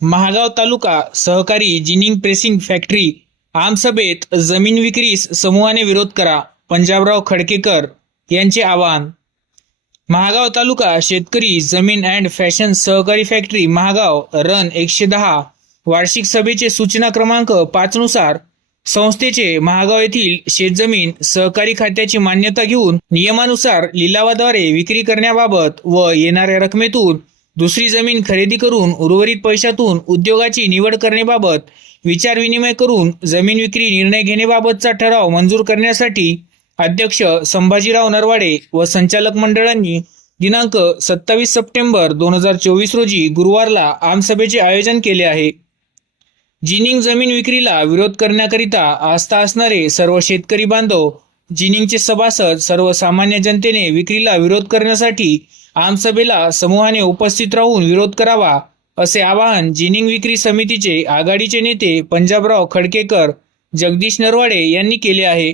महागाव तालुका सहकारी ginning pressing factory आमसभेत जमीन विक्रीस समूहाने विरोध करा पंजाबराव खडकेकर यांचे आवाहन. महागाव तालुका शेतकरी जमीन अँड फॅशन सहकारी फॅक्टरी महागाव रन एकशे दहा. वार्षिक सभेचे सूचना क्रमांक पाचनुसार संस्थेचे महागाव येथील शेतजमीन सहकारी खात्याची मान्यता घेऊन नियमानुसार लिलावाद्वारे विक्री करण्याबाबत व येणाऱ्या रकमेतून दुसरी जमीन खरेदी करून उर्वरित पैशातून उद्योगाची निवड करण्याबाबत विचारविनिमय करून जमीन विक्री निर्णय घेण्याबाबतचा ठराव मंजूर करण्यासाठी अध्यक्ष संभाजीराव नरवाडे व संचालक मंडळांनी दिनांक सत्तावीस सप्टेंबर दोन हजार चोवीस रोजी गुरुवारला आमसभेचे आयोजन केले आहे. जिनिंग जमीन विक्रीला विरोध करण्याकरिता आस्था असणारे सर्व शेतकरी बांधव जिनिंगचे सभासद सर्वसामान्य जनतेने विक्रीला विरोध करण्यासाठी आमसभेला समूहाने उपस्थित राहून विरोध करावा असे आवाहन जिनिंग विक्री समितीचे आघाडीचे नेते पंजाबराव खडकेकर जगदीश नरवाडे यांनी केले आहे.